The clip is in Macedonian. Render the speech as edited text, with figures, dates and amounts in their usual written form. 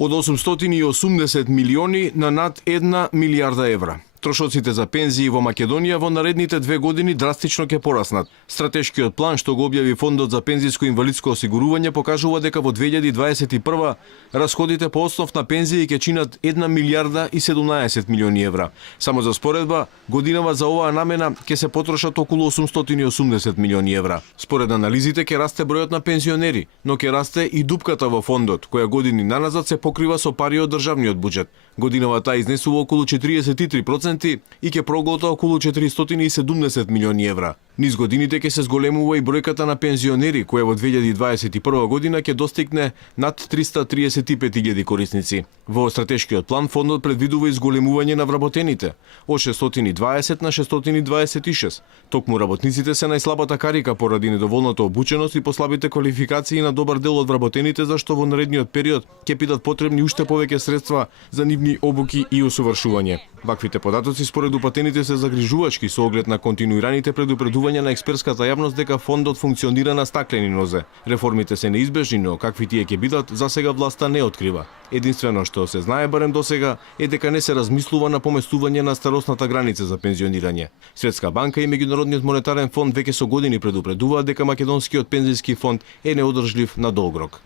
од 880 милиони на над 1 милиарда евра. Трошоците за пензии во Македонија во наредните 2 години драстично ќе пораснат. Стратешкиот план што го објави Фондот за пензиско и инвалидско осигурување покажува дека во 2021 расходите по основ на пензии ќе чинат 1 милиарда и 17 милиони евра. Само за споредба, годинава за оваа намена ќе се потрошат околу 880 милиони евра. Според анализите ќе расте бројот на пензионери, но ќе расте и дупката во фондот, која години наназад се покрива со пари од државниот буџет. Годинава таа изнесува околу 43% и ќе проголта околу 470 милиони евра. Низ годините ќе се зголемува и бројката на пензионери, која во 2021 година ќе достигне над 335.000 корисници. Во стратешкиот план фондот предвидува и зголемување на вработените од 620 на 626. Токму работниците се најслабата карика поради недоволната обученост и послабите квалификации на добар дел од вработените, зашто во наредниот период ќе бидат потребни уште повеќе средства за нивни обуки и усовршување. Ваквите податоци според упатените се загрижувачки со оглед на континуираните предупредувања на експертската јавност дека фондот функционира на стаклени нозе. Реформите се неизбежни, но какви тие ќе бидат, за сега власта не открива. Единствено што се знае барем до сега е дека не се размислува на поместување на старосната граница за пензионирање. Светска банка и Меѓународниот монетарен фонд веќе со години предупредуваат дека македонскиот пензиски фонд е неодржлив на долг рок.